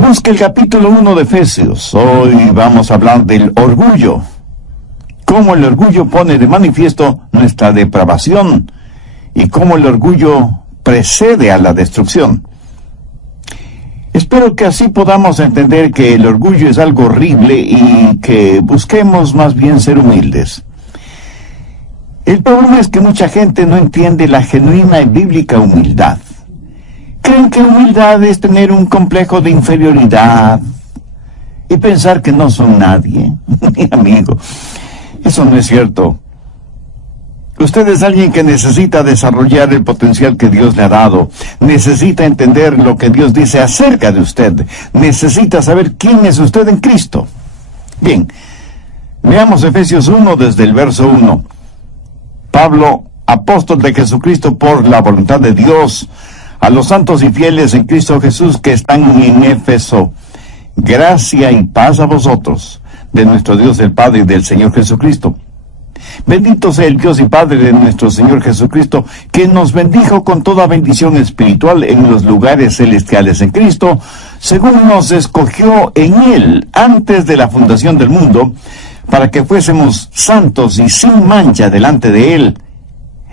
Busque el capítulo 1 de Efesios. Hoy vamos a hablar del orgullo. Cómo el orgullo pone de manifiesto nuestra depravación y cómo el orgullo precede a la destrucción. Espero que así podamos entender que el orgullo es algo horrible y que busquemos más bien ser humildes. El problema es que mucha gente no entiende la genuina y bíblica humildad. Creen que humildad es tener un complejo de inferioridad y pensar que no son nadie. Mi amigo, eso no es cierto. Usted es alguien que necesita desarrollar el potencial que Dios le ha dado. Necesita entender lo que Dios dice acerca de usted. Necesita saber quién es usted en Cristo. Bien, veamos Efesios 1 desde el verso 1. Pablo, apóstol de Jesucristo por la voluntad de Dios, a los santos y fieles en Cristo Jesús que están en Éfeso, gracia y paz a vosotros, de nuestro Dios el Padre y del Señor Jesucristo. Bendito sea el Dios y Padre de nuestro Señor Jesucristo, que nos bendijo con toda bendición espiritual en los lugares celestiales en Cristo, según nos escogió en Él antes de la fundación del mundo, para que fuésemos santos y sin mancha delante de Él,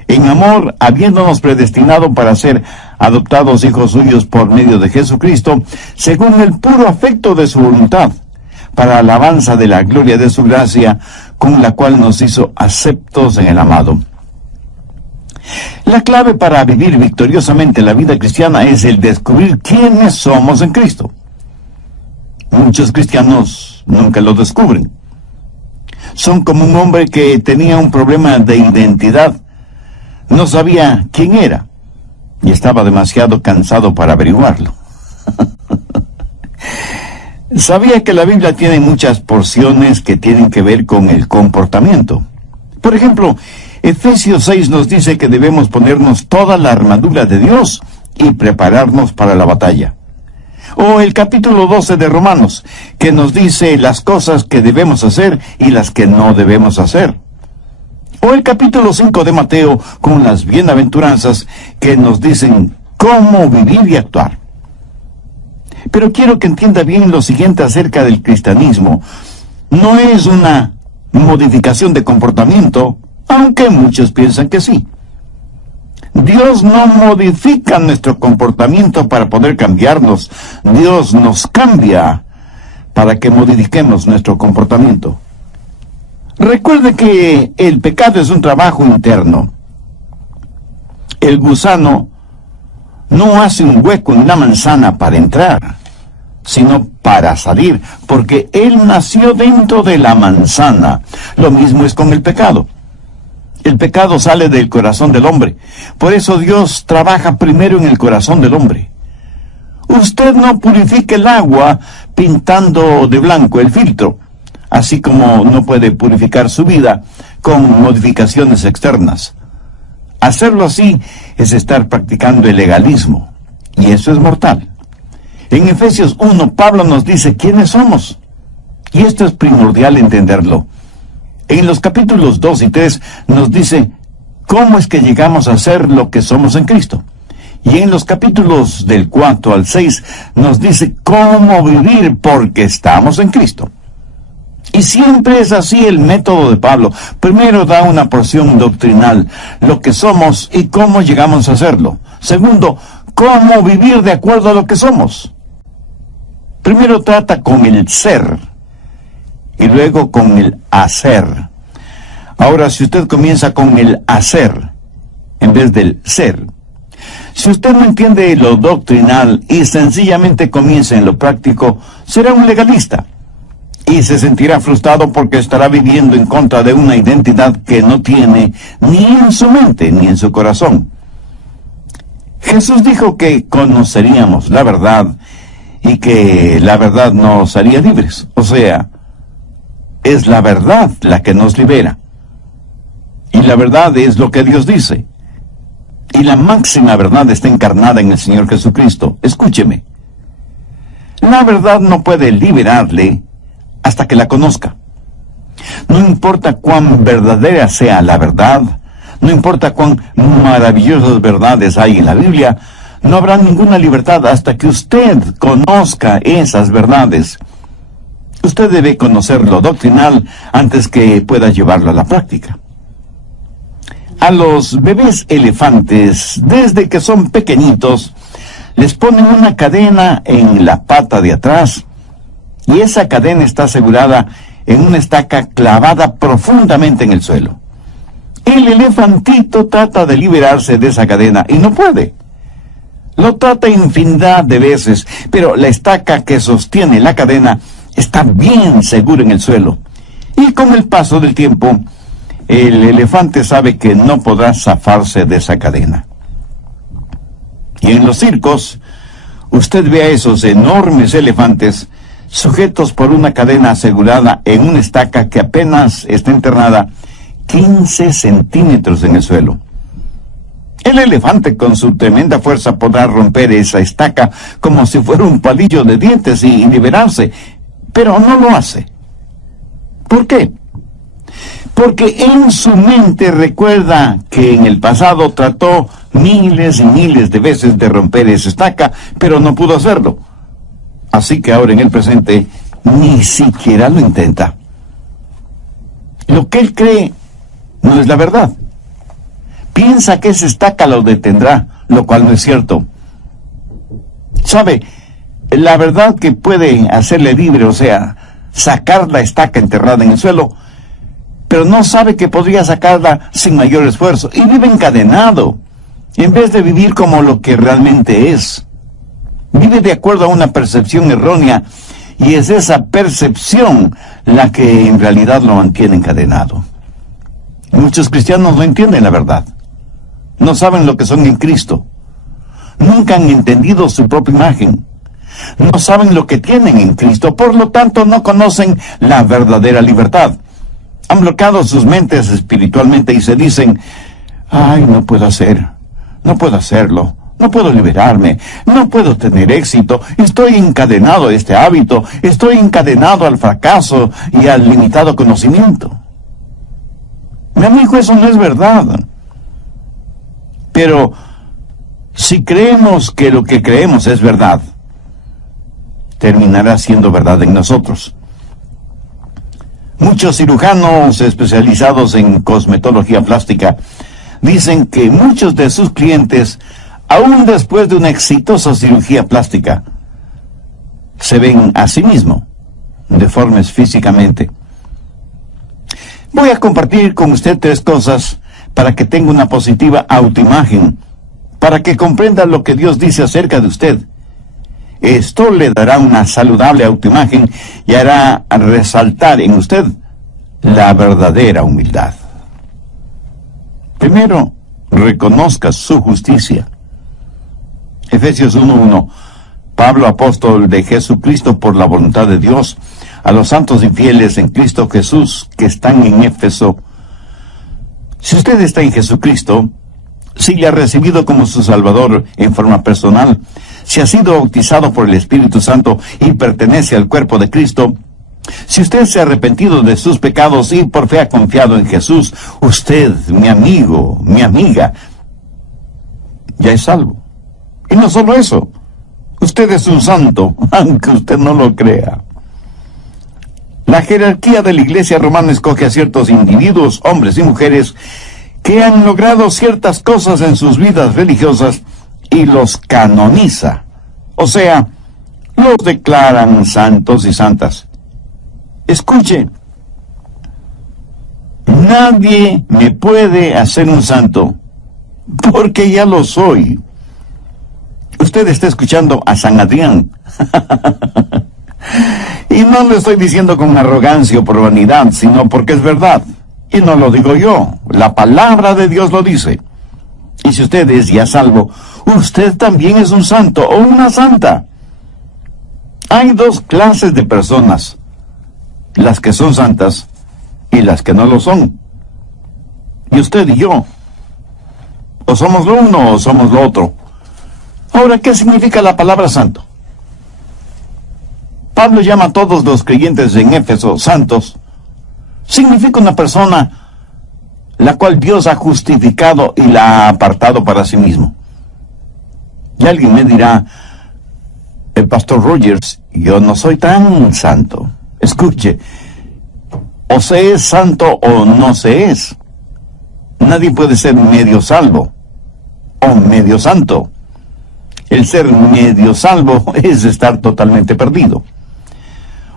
en amor, habiéndonos predestinado para ser adoptados hijos suyos por medio de Jesucristo, según el puro afecto de su voluntad, para alabanza de la gloria de su gracia, con la cual nos hizo aceptos en el amado. La clave para vivir victoriosamente la vida cristiana es el descubrir quiénes somos en Cristo. Muchos cristianos nunca lo descubren. Son como un hombre que tenía un problema de identidad. No sabía quién era y estaba demasiado cansado para averiguarlo. Sabía que la Biblia tiene muchas porciones que tienen que ver con el comportamiento. Por ejemplo, Efesios 6 nos dice que debemos ponernos toda la armadura de Dios y prepararnos para la batalla. O el capítulo 12 de Romanos, que nos dice las cosas que debemos hacer y las que no debemos hacer. O el capítulo 5 de Mateo, con las bienaventuranzas que nos dicen cómo vivir y actuar. Pero quiero que entienda bien lo siguiente acerca del cristianismo. No es una modificación de comportamiento, aunque muchos piensan que sí. Dios no modifica nuestro comportamiento para poder cambiarnos. Dios nos cambia para que modifiquemos nuestro comportamiento. Recuerde que el pecado es un trabajo interno. El gusano no hace un hueco en la manzana para entrar, sino para salir, porque él nació dentro de la manzana. Lo mismo es con el pecado. El pecado sale del corazón del hombre. Por eso Dios trabaja primero en el corazón del hombre. Usted no purifica el agua pintando de blanco el filtro, así como no puede purificar su vida con modificaciones externas. Hacerlo así es estar practicando el legalismo, y eso es mortal. En Efesios 1, Pablo nos dice quiénes somos, y esto es primordial entenderlo. En los capítulos 2 y 3 nos dice cómo es que llegamos a ser lo que somos en Cristo. Y en los capítulos del 4 al 6 nos dice cómo vivir porque estamos en Cristo. Y siempre es así el método de Pablo. Primero da una porción doctrinal, lo que somos y cómo llegamos a hacerlo. Segundo, cómo vivir de acuerdo a lo que somos. Primero trata con el ser y luego con el hacer. Ahora, si usted comienza con el hacer en vez del ser, si usted no entiende lo doctrinal y sencillamente comienza en lo práctico, será un legalista. Y se sentirá frustrado porque estará viviendo en contra de una identidad que no tiene ni en su mente ni en su corazón. Jesús dijo que conoceríamos la verdad y que la verdad nos haría libres. O sea, es la verdad la que nos libera. Y la verdad es lo que Dios dice. Y la máxima verdad está encarnada en el Señor Jesucristo. Escúcheme. La verdad no puede liberarle hasta que la conozca. No importa cuán verdadera sea la verdad, no importa cuán maravillosas verdades hay en la Biblia, No habrá ninguna libertad hasta que usted conozca esas verdades. Usted debe conocer lo doctrinal antes que pueda llevarlo a la práctica. A los bebés elefantes, desde que son pequeñitos, les ponen una cadena en la pata de atrás, y esa cadena está asegurada en una estaca clavada profundamente en el suelo. El elefantito trata de liberarse de esa cadena y no puede. Lo trata infinidad de veces, pero la estaca que sostiene la cadena está bien segura en el suelo. Y con el paso del tiempo, el elefante sabe que no podrá zafarse de esa cadena. Y en los circos, usted ve a esos enormes elefantes sujetos por una cadena asegurada en una estaca que apenas está enterrada 15 centímetros en el suelo. El elefante con su tremenda fuerza podrá romper esa estaca como si fuera un palillo de dientes y liberarse, pero no lo hace. ¿Por qué? Porque en su mente recuerda que en el pasado trató miles y miles de veces de romper esa estaca, pero no pudo hacerlo. Así que ahora en el presente ni siquiera lo intenta. Lo que él cree no es la verdad. Piensa que esa estaca lo detendrá, lo cual no es cierto. ¿Sabe? La verdad que puede hacerle libre, o sea, sacar la estaca enterrada en el suelo, pero no sabe que podría sacarla sin mayor esfuerzo, y vive encadenado, en vez de vivir como lo que realmente es. Vive de acuerdo a una percepción errónea, y es esa percepción la que en realidad lo mantiene encadenado. Muchos cristianos no entienden la verdad. No saben lo que son en Cristo. Nunca han entendido su propia imagen. No saben lo que tienen en Cristo, por lo tanto no conocen la verdadera libertad. Han bloqueado sus mentes espiritualmente y se dicen: ay, no puedo hacerlo, no puedo liberarme, no puedo tener éxito, estoy encadenado a este hábito, estoy encadenado al fracaso y al limitado conocimiento. Mi amigo, eso no es verdad. Pero si creemos que lo que creemos es verdad, terminará siendo verdad en nosotros. Muchos cirujanos especializados en cosmetología plástica dicen que muchos de sus clientes, aún después de una exitosa cirugía plástica, se ven a sí mismos deformes físicamente. Voy a compartir con usted 3 cosas para que tenga una positiva autoimagen, para que comprenda lo que Dios dice acerca de usted. Esto le dará una saludable autoimagen y hará resaltar en usted la verdadera humildad. Primero, reconozca su justicia. Efesios 1:1. Pablo, apóstol de Jesucristo por la voluntad de Dios, a los santos y fieles en Cristo Jesús que están en Éfeso. Si usted está en Jesucristo, si le ha recibido como su Salvador en forma personal, si ha sido bautizado por el Espíritu Santo y pertenece al cuerpo de Cristo, si usted se ha arrepentido de sus pecados y por fe ha confiado en Jesús, usted, mi amigo, mi amiga, ya es salvo. Y no solo eso, usted es un santo, aunque usted no lo crea. La jerarquía de la Iglesia romana escoge a ciertos individuos, hombres y mujeres, que han logrado ciertas cosas en sus vidas religiosas y los canoniza. O sea, los declaran santos y santas. Escuche, nadie me puede hacer un santo, porque ya lo soy. Usted está escuchando a San Adrián. Y no lo estoy diciendo con arrogancia o por vanidad, sino porque es verdad. Y no lo digo yo, la palabra de Dios lo dice. Y si usted es ya salvo, usted también es un santo o una santa. Hay 2 clases de personas: las que son santas y las que no lo son. Y usted y yo, o somos lo uno o somos lo otro. Ahora, ¿qué significa la palabra santo? Pablo llama a todos los creyentes en Éfeso santos. Significa una persona la cual Dios ha justificado y la ha apartado para sí mismo. Y alguien me dirá, el pastor Rogers, yo no soy tan santo. Escuche, o se es santo o no se es. Nadie puede ser medio salvo o medio santo. El ser medio salvo es estar totalmente perdido.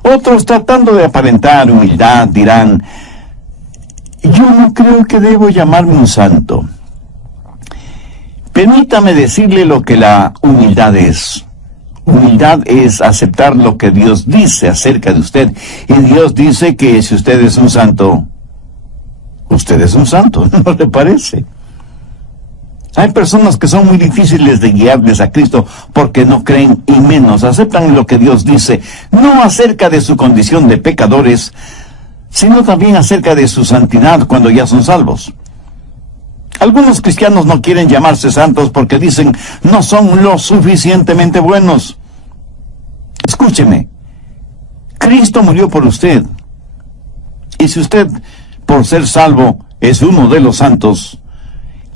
Otros, tratando de aparentar humildad, dirán, yo no creo que debo llamarme un santo. Permítame decirle lo que la humildad es. Humildad es aceptar lo que Dios dice acerca de usted. Y Dios dice que si usted es un santo, usted es un santo, ¿no le parece? Hay personas que son muy difíciles de guiarles a Cristo porque no creen y menos aceptan lo que Dios dice, no acerca de su condición de pecadores, sino también acerca de su santidad cuando ya son salvos. Algunos cristianos no quieren llamarse santos porque dicen, no son lo suficientemente buenos. Escúcheme, Cristo murió por usted. Y si usted, por ser salvo, es uno de los santos,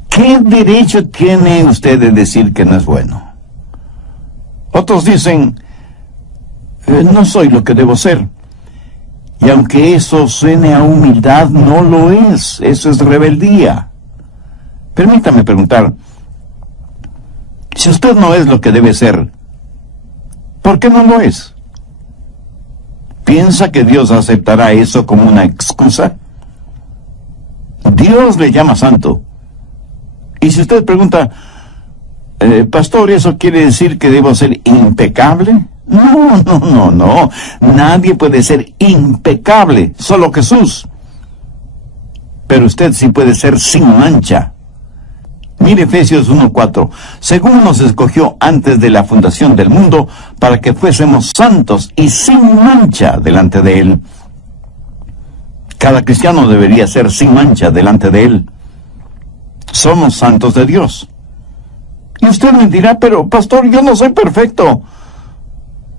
¿qué derecho tiene usted de decir que no es bueno? Otros dicen, no soy lo que debo ser. Y aunque eso suene a humildad, no lo es. Eso es rebeldía. Permítame preguntar, si usted no es lo que debe ser, ¿por qué no lo es? ¿Piensa que Dios aceptará eso como una excusa? Dios le llama santo. Y si usted pregunta, pastor, ¿eso quiere decir que debo ser impecable? No. Nadie puede ser impecable, solo Jesús. Pero usted sí puede ser sin mancha. Mire Efesios 1:4, según nos escogió antes de la fundación del mundo, para que fuésemos santos y sin mancha delante de Él. Cada cristiano debería ser sin mancha delante de Él. Somos santos de Dios. Y usted me dirá, pero pastor, yo no soy perfecto.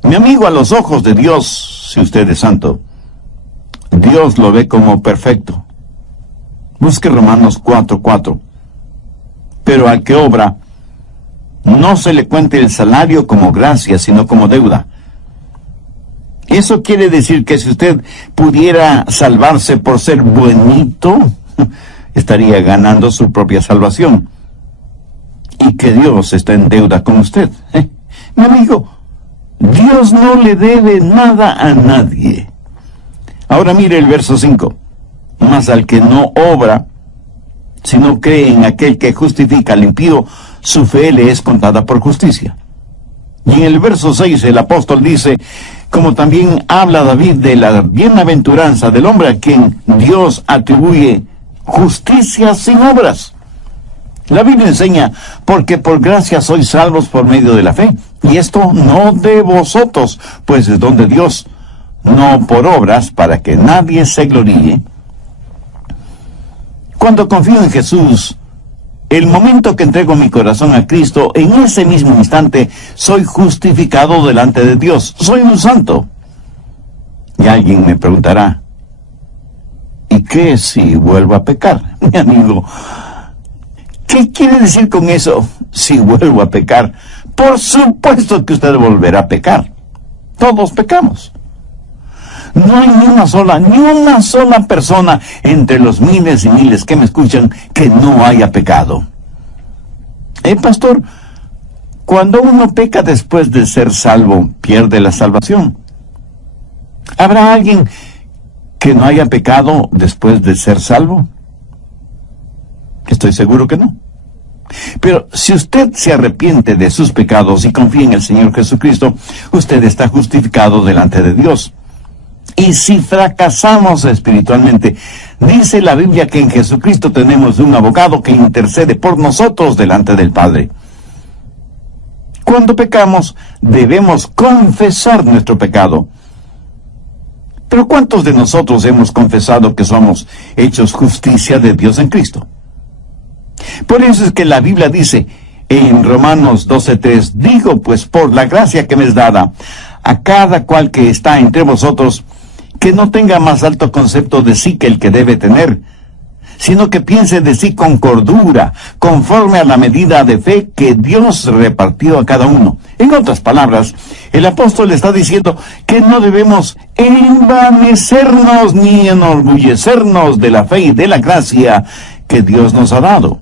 Mi amigo, a los ojos de Dios, si usted es santo, Dios lo ve como perfecto. Busque Romanos 4:4. Pero al que obra, no se le cuente el salario como gracia, sino como deuda. Eso quiere decir que si usted pudiera salvarse por ser buenito, estaría ganando su propia salvación. Y que Dios está en deuda con usted. Mi amigo, Dios no le debe nada a nadie. Ahora mire el verso 5. Mas al que no obra, si no cree en aquel que justifica al impío, su fe le es contada por justicia. Y en el verso 6 el apóstol dice, como también habla David de la bienaventuranza del hombre a quien Dios atribuye justicia sin obras. La Biblia enseña, porque por gracia sois salvos por medio de la fe, y esto no de vosotros, pues es don de Dios, no por obras, para que nadie se gloríe. Cuando confío en Jesús, el momento que entrego mi corazón a Cristo, en ese mismo instante soy justificado delante de Dios. Soy un santo. Y alguien me preguntará, ¿y qué si vuelvo a pecar? Mi amigo, ¿qué quiere decir con eso, si vuelvo a pecar? Por supuesto que usted volverá a pecar. Todos pecamos. No hay ni una sola persona entre los miles y miles que me escuchan que no haya pecado. Pastor, cuando uno peca después de ser salvo, pierde la salvación. ¿Habrá alguien que no haya pecado después de ser salvo? Estoy seguro que no. Pero si usted se arrepiente de sus pecados y confía en el Señor Jesucristo, usted está justificado delante de Dios. Y si fracasamos espiritualmente, dice la Biblia que en Jesucristo tenemos un abogado que intercede por nosotros delante del Padre. Cuando pecamos, debemos confesar nuestro pecado. Pero ¿cuántos de nosotros hemos confesado que somos hechos justicia de Dios en Cristo? Por eso es que la Biblia dice en Romanos 12:3, digo pues por la gracia que me es dada a cada cual que está entre vosotros, que no tenga más alto concepto de sí que el que debe tener, sino que piense de sí con cordura, conforme a la medida de fe que Dios repartió a cada uno. En otras palabras, el apóstol está diciendo que no debemos envanecernos ni enorgullecernos de la fe y de la gracia que Dios nos ha dado.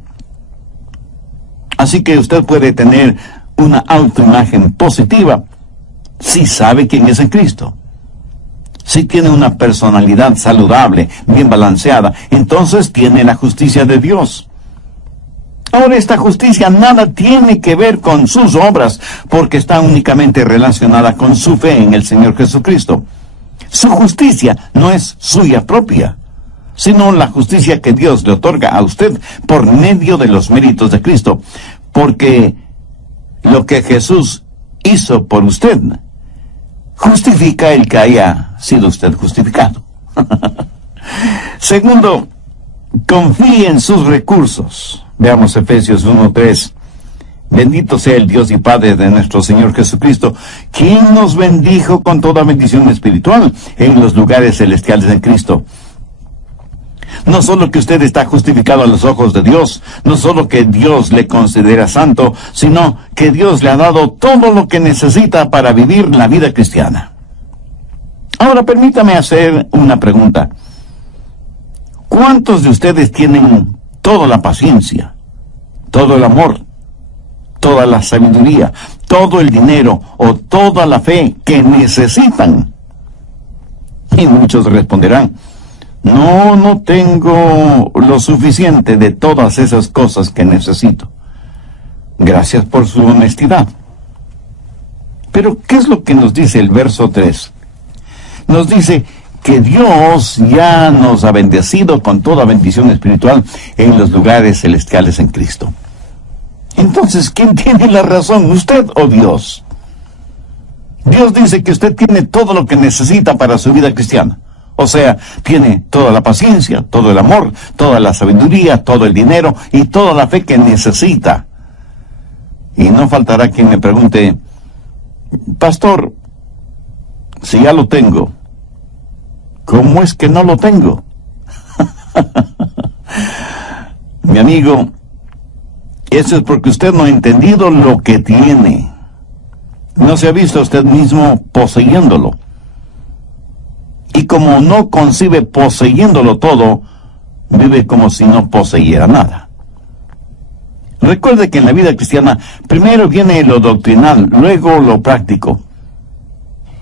Así que usted puede tener una autoimagen positiva si sabe quién es en Cristo. Si tiene una personalidad saludable, bien balanceada, entonces tiene la justicia de Dios. Ahora, esta justicia nada tiene que ver con sus obras, porque está únicamente relacionada con su fe en el Señor Jesucristo. Su justicia no es suya propia, sino la justicia que Dios le otorga a usted por medio de los méritos de Cristo, porque lo que Jesús hizo por usted justifica el que haya sido usted justificado. Segundo, confíe en sus recursos. Veamos Efesios 1:3. Bendito sea el Dios y Padre de nuestro Señor Jesucristo, quien nos bendijo con toda bendición espiritual en los lugares celestiales en Cristo. No solo que usted está justificado a los ojos de Dios, no solo que Dios le considera santo, sino que Dios le ha dado todo lo que necesita para vivir la vida cristiana. Ahora permítame hacer una pregunta. ¿Cuántos de ustedes tienen toda la paciencia, todo el amor, toda la sabiduría, todo el dinero o toda la fe que necesitan? Y muchos responderán: no tengo lo suficiente de todas esas cosas que necesito. Gracias por su honestidad. Pero, ¿qué es lo que nos dice el verso 3? Nos dice que Dios ya nos ha bendecido con toda bendición espiritual en los lugares celestiales en Cristo. Entonces, ¿quién tiene la razón, usted o Dios? Dios dice que usted tiene todo lo que necesita para su vida cristiana. O sea, tiene toda la paciencia, todo el amor, toda la sabiduría, todo el dinero y toda la fe que necesita. Y no faltará quien me pregunte: pastor, si ya lo tengo, ¿cómo es que no lo tengo? Mi amigo, eso es porque usted no ha entendido lo que tiene. No se ha visto a usted mismo poseyéndolo. Y como no concibe poseyéndolo todo, vive como si no poseyera nada. Recuerde que en la vida cristiana primero viene lo doctrinal, luego lo práctico.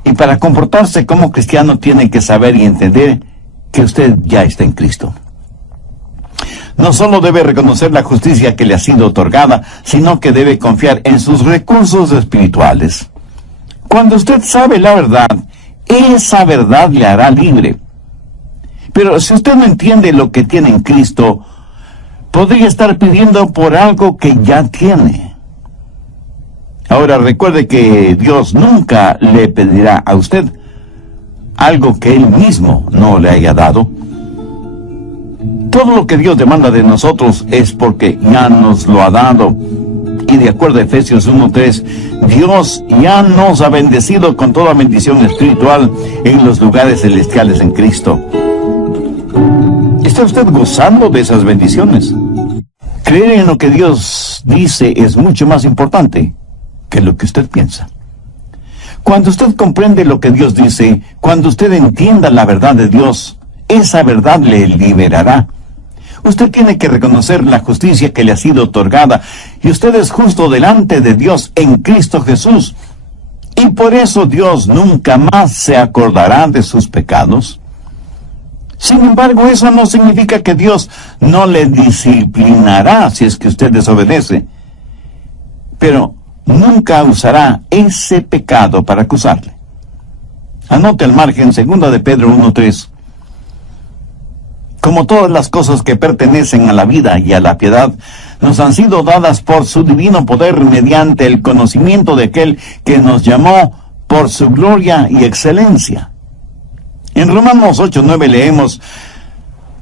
Y para comportarse como cristiano tiene que saber y entender que usted ya está en Cristo. No solo debe reconocer la justicia que le ha sido otorgada, sino que debe confiar en sus recursos espirituales. Cuando usted sabe la verdad, esa verdad le hará libre. Pero si usted no entiende lo que tiene en Cristo, podría estar pidiendo por algo que ya tiene. Ahora recuerde que Dios nunca le pedirá a usted algo que Él mismo no le haya dado. Todo lo que Dios demanda de nosotros es porque ya nos lo ha dado. Y de acuerdo a Efesios 1:3, Dios ya nos ha bendecido con toda bendición espiritual en los lugares celestiales en Cristo. ¿Está usted gozando de esas bendiciones? Creer en lo que Dios dice es mucho más importante que lo que usted piensa. Cuando usted comprende lo que Dios dice, cuando usted entienda la verdad de Dios, esa verdad le liberará. Usted tiene que reconocer la justicia que le ha sido otorgada, y usted es justo delante de Dios en Cristo Jesús. Y por eso Dios nunca más se acordará de sus pecados. Sin embargo, eso no significa que Dios no le disciplinará si es que usted desobedece. Pero nunca usará ese pecado para acusarle. Anote al margen 2 de Pedro 1:3. Como todas las cosas que pertenecen a la vida y a la piedad, nos han sido dadas por su divino poder mediante el conocimiento de aquel que nos llamó por su gloria y excelencia. En Romanos 8:9 leemos: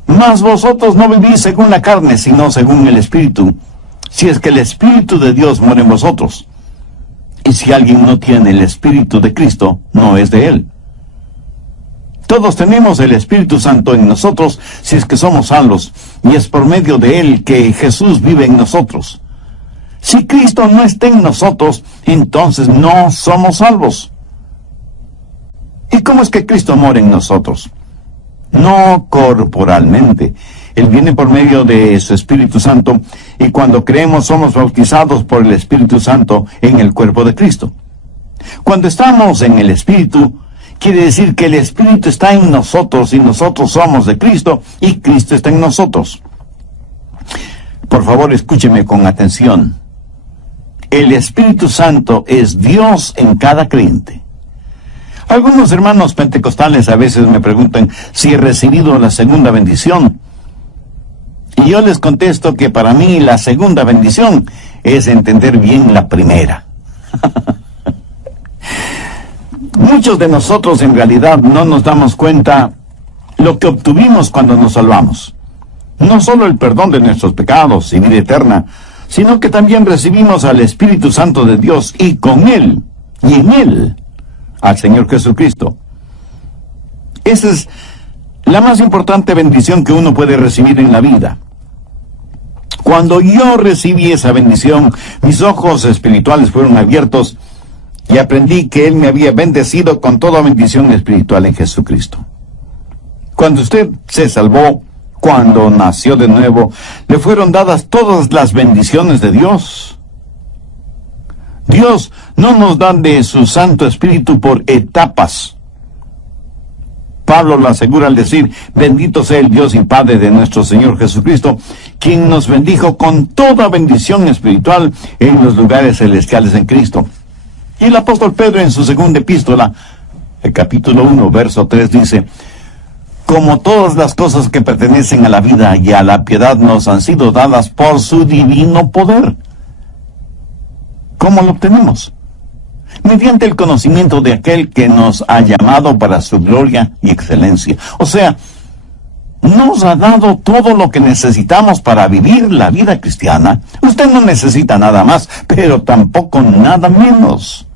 mas vosotros no vivís según la carne, sino según el Espíritu, si es que el Espíritu de Dios mora en vosotros. Y si alguien no tiene el Espíritu de Cristo, no es de Él. Todos tenemos el Espíritu Santo en nosotros si es que somos salvos, y es por medio de Él que Jesús vive en nosotros. Si Cristo no está en nosotros, entonces no somos salvos. ¿Y cómo es que Cristo mora en nosotros? No corporalmente. Él viene por medio de su Espíritu Santo, y cuando creemos somos bautizados por el Espíritu Santo en el cuerpo de Cristo. Cuando estamos en el Espíritu, quiere decir que el Espíritu está en nosotros y nosotros somos de Cristo y Cristo está en nosotros. Por favor, escúcheme con atención. El Espíritu Santo es Dios en cada creyente. Algunos hermanos pentecostales a veces me preguntan si he recibido la segunda bendición. Y yo les contesto que para mí la segunda bendición es entender bien la primera. Muchos de nosotros en realidad no nos damos cuenta lo que obtuvimos cuando nos salvamos. No solo el perdón de nuestros pecados y vida eterna, sino que también recibimos al Espíritu Santo de Dios y con Él, y en Él, al Señor Jesucristo. Esa es la más importante bendición que uno puede recibir en la vida. Cuando yo recibí esa bendición, mis ojos espirituales fueron abiertos y aprendí que Él me había bendecido con toda bendición espiritual en Jesucristo. Cuando usted se salvó, cuando nació de nuevo, le fueron dadas todas las bendiciones de Dios. Dios no nos da de su Santo Espíritu por etapas. Pablo lo asegura al decir: bendito sea el Dios y Padre de nuestro Señor Jesucristo, quien nos bendijo con toda bendición espiritual en los lugares celestiales en Cristo. Y el apóstol Pedro en su segunda epístola, el capítulo 1, verso 3 dice: como todas las cosas que pertenecen a la vida y a la piedad nos han sido dadas por su divino poder. ¿Cómo lo obtenemos? Mediante el conocimiento de aquel que nos ha llamado para su gloria y excelencia. O sea, nos ha dado todo lo que necesitamos para vivir la vida cristiana. Usted no necesita nada más, pero tampoco nada menos.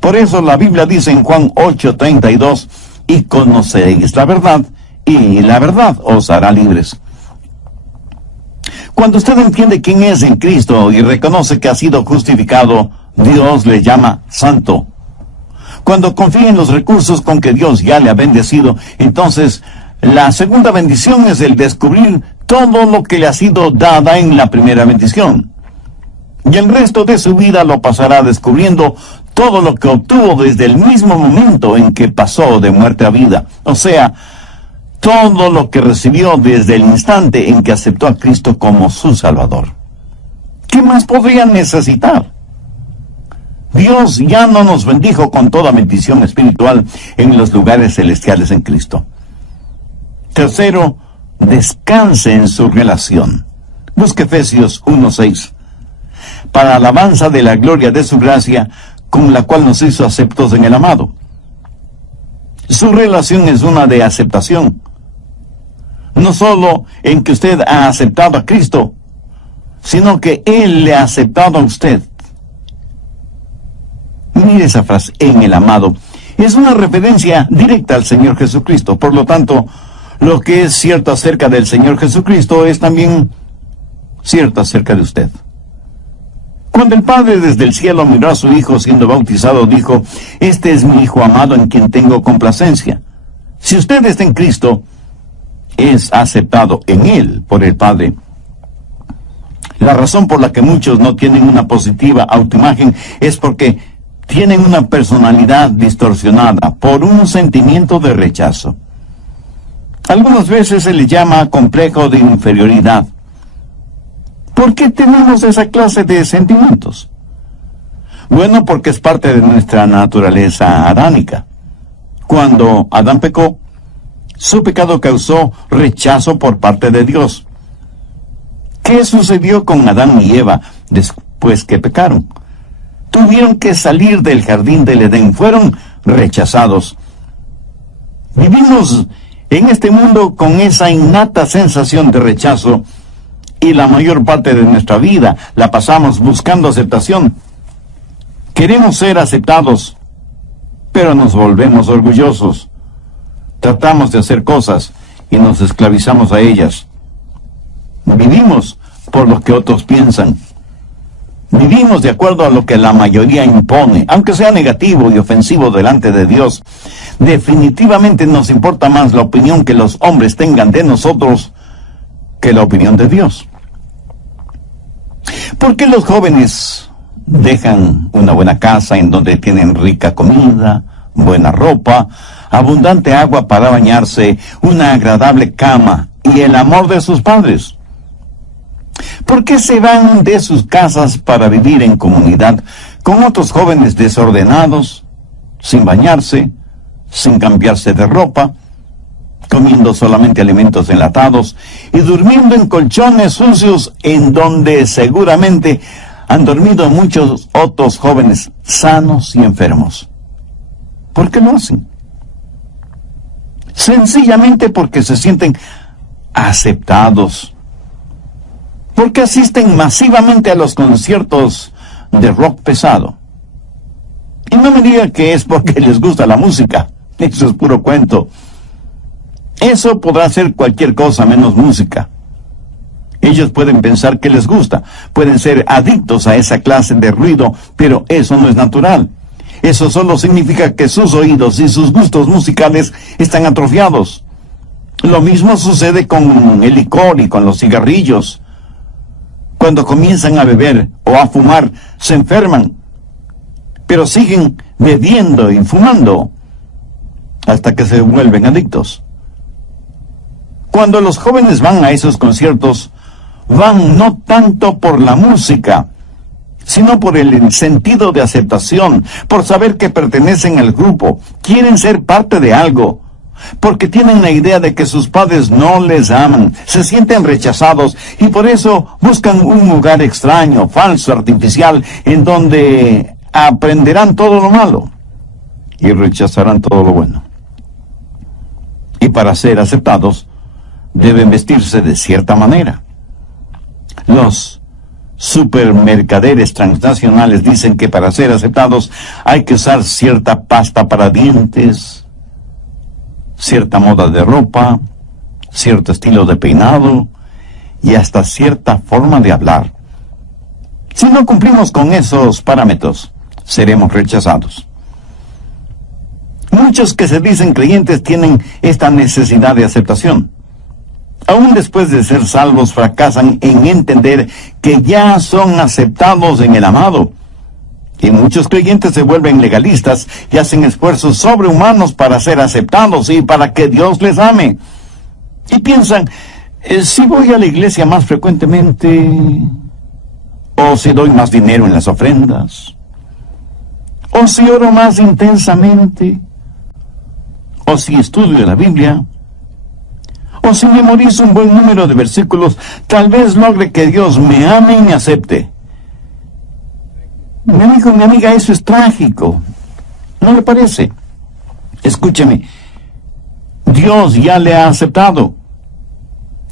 Por eso la Biblia dice en Juan 8:32, y conoceréis la verdad, y la verdad os hará libres. Cuando usted entiende quién es en Cristo y reconoce que ha sido justificado, Dios le llama santo. Cuando confía en los recursos con que Dios ya le ha bendecido, entonces la segunda bendición es el descubrir todo lo que le ha sido dada en la primera bendición. Y el resto de su vida lo pasará descubriendo todo lo que obtuvo desde el mismo momento en que pasó de muerte a vida. O sea, todo lo que recibió desde el instante en que aceptó a Cristo como su Salvador. ¿Qué más podría necesitar? Dios ya no nos bendijo con toda bendición espiritual en los lugares celestiales en Cristo. Tercero, descanse en su relación. Busque Efesios 1:6. Para alabanza de la gloria de su gracia, con la cual nos hizo aceptos en el amado. Su relación es una de aceptación. No solo en que usted ha aceptado a Cristo, sino que Él le ha aceptado a usted. Mire esa frase, en el amado. Es una referencia directa al Señor Jesucristo. Por lo tanto, lo que es cierto acerca del Señor Jesucristo es también cierto acerca de usted. Cuando el Padre desde el cielo miró a su Hijo siendo bautizado, dijo: este es mi Hijo amado en quien tengo complacencia. Si usted está en Cristo, es aceptado en Él por el Padre. La razón por la que muchos no tienen una positiva autoimagen es porque tienen una personalidad distorsionada por un sentimiento de rechazo. Algunas veces se le llama complejo de inferioridad. ¿Por qué tenemos esa clase de sentimientos? Bueno, porque es parte de nuestra naturaleza adánica. Cuando Adán pecó, su pecado causó rechazo por parte de Dios. ¿Qué sucedió con Adán y Eva después que pecaron? Tuvieron que salir del jardín del Edén, fueron rechazados. Vivimos en este mundo con esa innata sensación de rechazo, y la mayor parte de nuestra vida la pasamos buscando aceptación. Queremos ser aceptados, pero nos volvemos orgullosos. Tratamos de hacer cosas y nos esclavizamos a ellas. Vivimos por lo que otros piensan. Vivimos de acuerdo a lo que la mayoría impone, aunque sea negativo y ofensivo delante de Dios. Definitivamente nos importa más la opinión que los hombres tengan de nosotros que la opinión de Dios. ¿Por qué los jóvenes dejan una buena casa en donde tienen rica comida, buena ropa, abundante agua para bañarse, una agradable cama y el amor de sus padres? ¿Por qué se van de sus casas para vivir en comunidad con otros jóvenes desordenados, sin bañarse, sin cambiarse de ropa, comiendo solamente alimentos enlatados y durmiendo en colchones sucios en donde seguramente han dormido muchos otros jóvenes sanos y enfermos? ¿Por qué lo hacen? Sencillamente porque se sienten aceptados. Porque asisten masivamente a los conciertos de rock pesado. Y no me digan que es porque les gusta la música. Eso es puro cuento. Eso podrá ser cualquier cosa menos música. Ellos pueden pensar que les gusta, pueden ser adictos a esa clase de ruido, pero eso no es natural. Eso solo significa que sus oídos y sus gustos musicales están atrofiados. Lo mismo sucede con el licor y con los cigarrillos. Cuando comienzan a beber o a fumar, se enferman, pero siguen bebiendo y fumando hasta que se vuelven adictos. Cuando los jóvenes van a esos conciertos, van no tanto por la música, sino por el sentido de aceptación, por saber que pertenecen al grupo, quieren ser parte de algo, porque tienen la idea de que sus padres no les aman, se sienten rechazados y por eso buscan un lugar extraño, falso, artificial, en donde aprenderán todo lo malo y rechazarán todo lo bueno. Y para ser aceptados, deben vestirse de cierta manera. Los supermercaderes transnacionales dicen que para ser aceptados hay que usar cierta pasta para dientes, cierta moda de ropa, cierto estilo de peinado y hasta cierta forma de hablar. Si no cumplimos con esos parámetros, seremos rechazados. Muchos que se dicen creyentes tienen esta necesidad de aceptación. Aún después de ser salvos, fracasan en entender que ya son aceptados en el amado. Y muchos creyentes se vuelven legalistas y hacen esfuerzos sobrehumanos para ser aceptados y para que Dios les ame. Y piensan, si voy a la iglesia más frecuentemente, o si doy más dinero en las ofrendas, o si oro más intensamente, o si estudio la Biblia, o si memorizo un buen número de versículos, tal vez logre que Dios me ame y me acepte. Mi amigo, mi amiga, eso es trágico. ¿No le parece? Escúcheme. Dios ya le ha aceptado.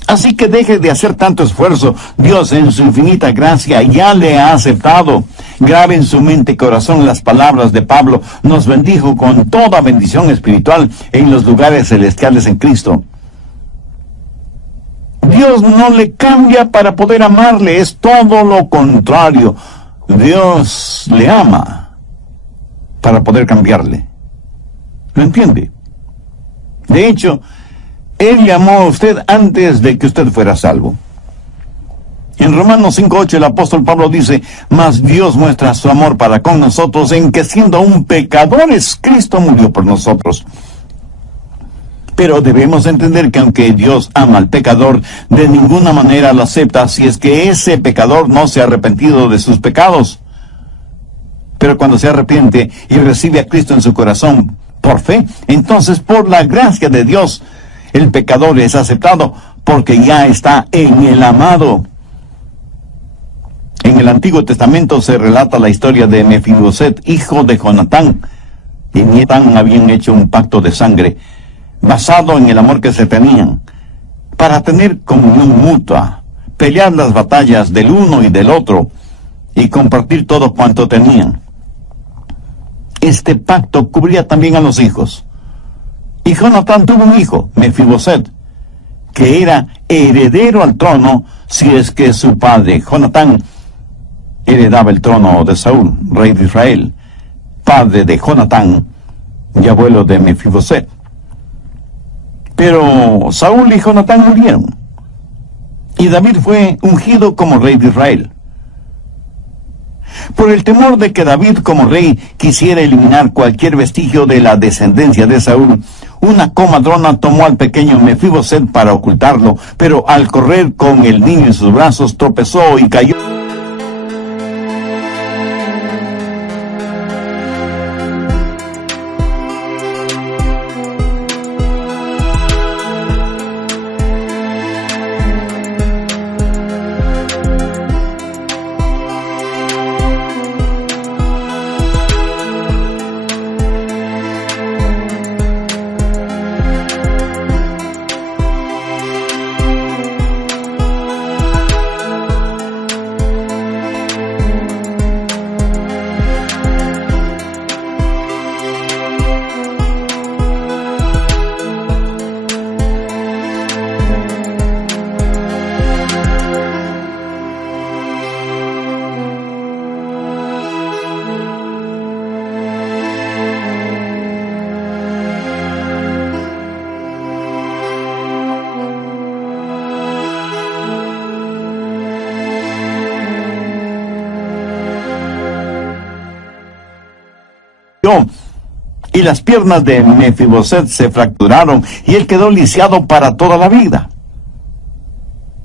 Así que deje de hacer tanto esfuerzo. Dios en su infinita gracia ya le ha aceptado. Grabe en su mente y corazón las palabras de Pablo. Nos bendijo con toda bendición espiritual en los lugares celestiales en Cristo. Dios no le cambia para poder amarle, es todo lo contrario. Dios le ama para poder cambiarle. ¿Lo entiende? De hecho, Él le amó a usted antes de que usted fuera salvo. En Romanos 5:8 el apóstol Pablo dice, mas Dios muestra su amor para con nosotros en que siendo aún pecadores, Cristo murió por nosotros. Pero debemos entender que aunque Dios ama al pecador, de ninguna manera lo acepta si es que ese pecador no se ha arrepentido de sus pecados. Pero cuando se arrepiente y recibe a Cristo en su corazón por fe, entonces por la gracia de Dios, el pecador es aceptado porque ya está en el amado. En el Antiguo Testamento se relata la historia de Mefiboset, hijo de Jonatán. Y Jonatán habían hecho un pacto de sangre basado en el amor que se tenían, para tener comunión mutua, pelear las batallas del uno y del otro, y compartir todo cuanto tenían. Este pacto cubría también a los hijos. Y Jonatán tuvo un hijo, Mefiboset, que era heredero al trono si es que su padre, Jonatán, heredaba el trono de Saúl, rey de Israel, padre de Jonatán y abuelo de Mefiboset. Pero Saúl y Jonatán murieron, y David fue ungido como rey de Israel. Por el temor de que David como rey quisiera eliminar cualquier vestigio de la descendencia de Saúl, una comadrona tomó al pequeño Mefiboset para ocultarlo, pero al correr con el niño en sus brazos tropezó y cayó. Y las piernas de Mefiboset se fracturaron y él quedó lisiado para toda la vida.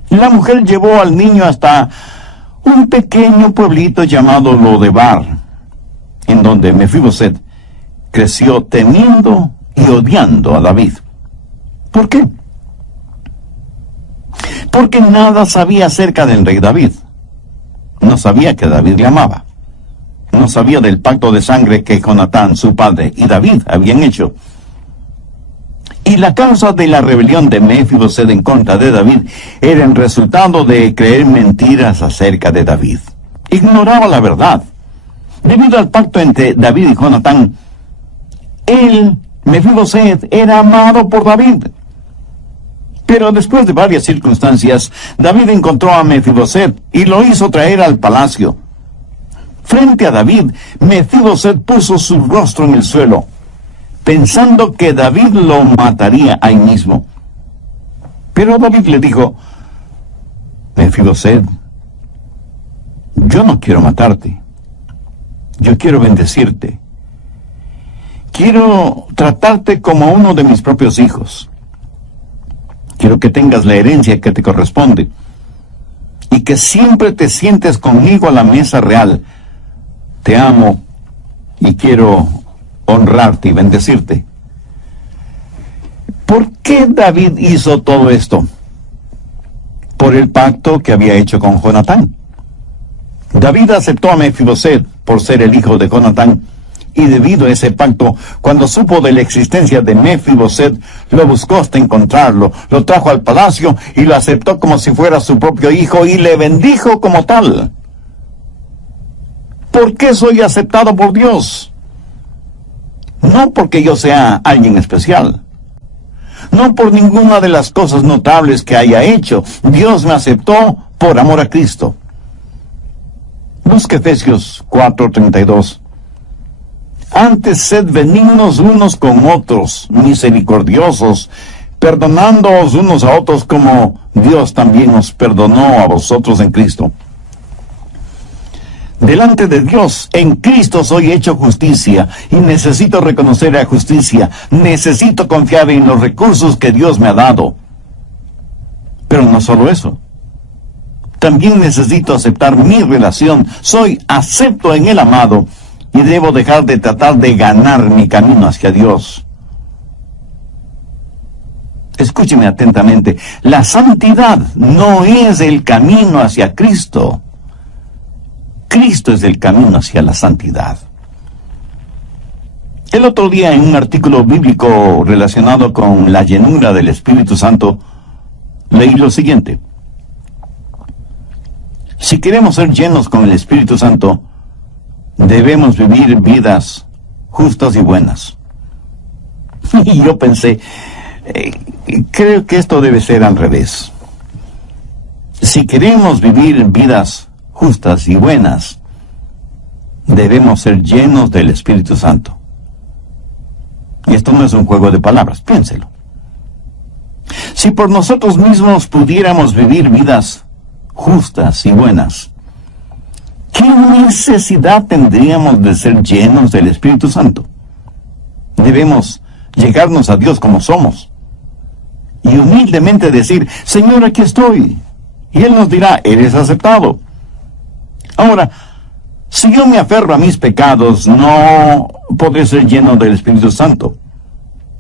La mujer llevó al niño hasta un pequeño pueblito llamado Lodebar, en donde Mefiboset creció temiendo y odiando a David. ¿Por qué? Porque nada sabía acerca del rey David. No sabía que David le amaba. No sabía del pacto de sangre que Jonatán, su padre, y David habían hecho. Y la causa de la rebelión de Mefiboset en contra de David era el resultado de creer mentiras acerca de David. Ignoraba la verdad. Debido al pacto entre David y Jonatán, Mefiboset, era amado por David. Pero después de varias circunstancias, David encontró a Mefiboset y lo hizo traer al palacio. Frente a David, Mefiboset puso su rostro en el suelo, pensando que David lo mataría ahí mismo. Pero David le dijo: Mefiboset, yo no quiero matarte. Yo quiero bendecirte. Quiero tratarte como uno de mis propios hijos. Quiero que tengas la herencia que te corresponde y que siempre te sientes conmigo a la mesa real. Te amo y quiero honrarte y bendecirte. ¿Por qué David hizo todo esto? Por el pacto que había hecho con Jonatán. David aceptó a Mefiboset por ser el hijo de Jonatán, y debido a ese pacto, cuando supo de la existencia de Mefiboset, lo buscó hasta encontrarlo, lo trajo al palacio y lo aceptó como si fuera su propio hijo y le bendijo como tal. ¿Por qué soy aceptado por Dios? No porque yo sea alguien especial. No por ninguna de las cosas notables que haya hecho. Dios me aceptó por amor a Cristo. Busque Efesios 4:32. Antes sed benignos unos con otros, misericordiosos, perdonándoos unos a otros como Dios también os perdonó a vosotros en Cristo. Delante de Dios, en Cristo soy hecho justicia, y necesito reconocer la justicia, necesito confiar en los recursos que Dios me ha dado. Pero no solo eso. También necesito aceptar mi relación, soy acepto en el amado, y debo dejar de tratar de ganar mi camino hacia Dios. Escúcheme atentamente, la santidad no es el camino hacia Cristo. Cristo es el camino hacia la santidad. El otro día, en un artículo bíblico relacionado con la llenura del Espíritu Santo, leí lo siguiente: si queremos ser llenos con el Espíritu Santo, debemos vivir vidas justas y buenas. Y yo pensé, creo que esto debe ser al revés. Si queremos vivir vidas justas y buenas, debemos ser llenos del Espíritu Santo. Y esto no es un juego de palabras, piénselo. Si por nosotros mismos pudiéramos vivir vidas justas y buenas, ¿qué necesidad tendríamos de ser llenos del Espíritu Santo? Debemos llegarnos a Dios como somos y humildemente decir, Señor, aquí estoy. Y Él nos dirá, eres aceptado. Ahora, si yo me aferro a mis pecados, no podré ser lleno del Espíritu Santo.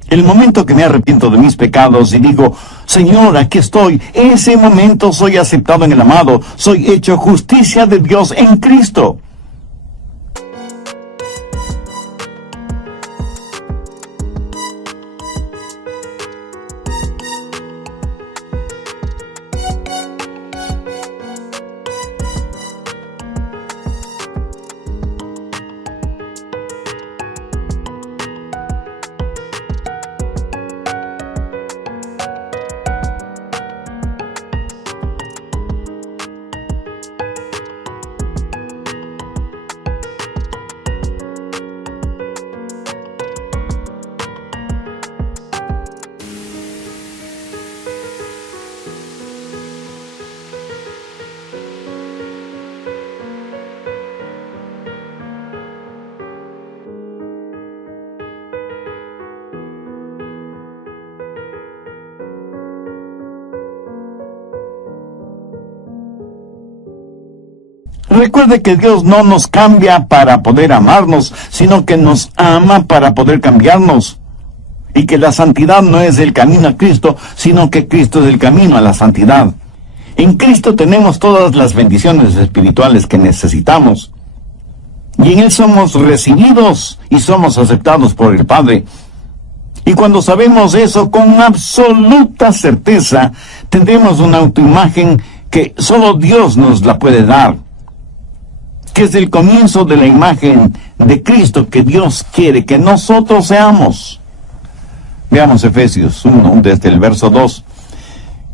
El momento que me arrepiento de mis pecados y digo, Señor, aquí estoy, ese momento soy aceptado en el amado, soy hecho justicia de Dios en Cristo. Recuerde que Dios no nos cambia para poder amarnos, sino que nos ama para poder cambiarnos. Y que la santidad no es el camino a Cristo, sino que Cristo es el camino a la santidad. En Cristo tenemos todas las bendiciones espirituales que necesitamos. Y en Él somos recibidos y somos aceptados por el Padre. Y cuando sabemos eso con absoluta certeza, tendremos una autoimagen que solo Dios nos la puede dar, que es el comienzo de la imagen de Cristo que Dios quiere que nosotros seamos. Veamos Efesios 1, desde el verso 2.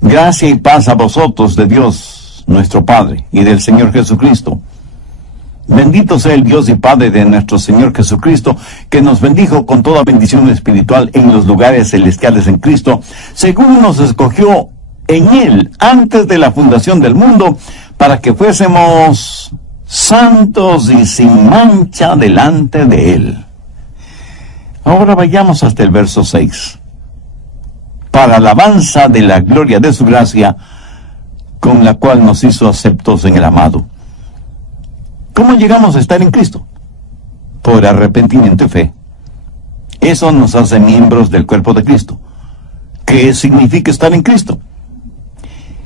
Gracia y paz a vosotros de Dios, nuestro Padre, y del Señor Jesucristo. Bendito sea el Dios y Padre de nuestro Señor Jesucristo, que nos bendijo con toda bendición espiritual en los lugares celestiales en Cristo, según nos escogió en Él antes de la fundación del mundo, para que fuésemos santos y sin mancha delante de Él. Ahora vayamos hasta el verso 6. Para alabanza de la gloria de su gracia, con la cual nos hizo aceptos en el amado. ¿Cómo llegamos a estar en Cristo? Por arrepentimiento y fe. Eso nos hace miembros del cuerpo de Cristo. ¿Qué significa estar en Cristo?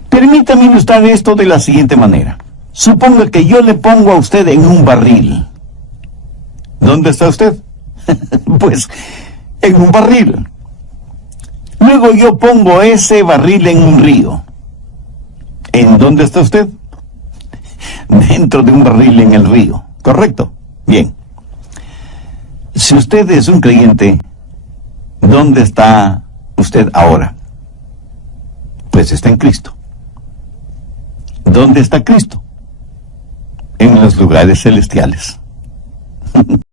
Permítame ilustrar esto de la siguiente manera. Suponga que yo le pongo a usted en un barril. ¿Dónde está usted? Pues en un barril. Luego yo pongo ese barril en un río. ¿En dónde está usted? Dentro de un barril en el río. ¿Correcto? Bien. Si usted es un creyente, ¿dónde está usted ahora? Pues está en Cristo. ¿Dónde está Cristo? En los lugares celestiales.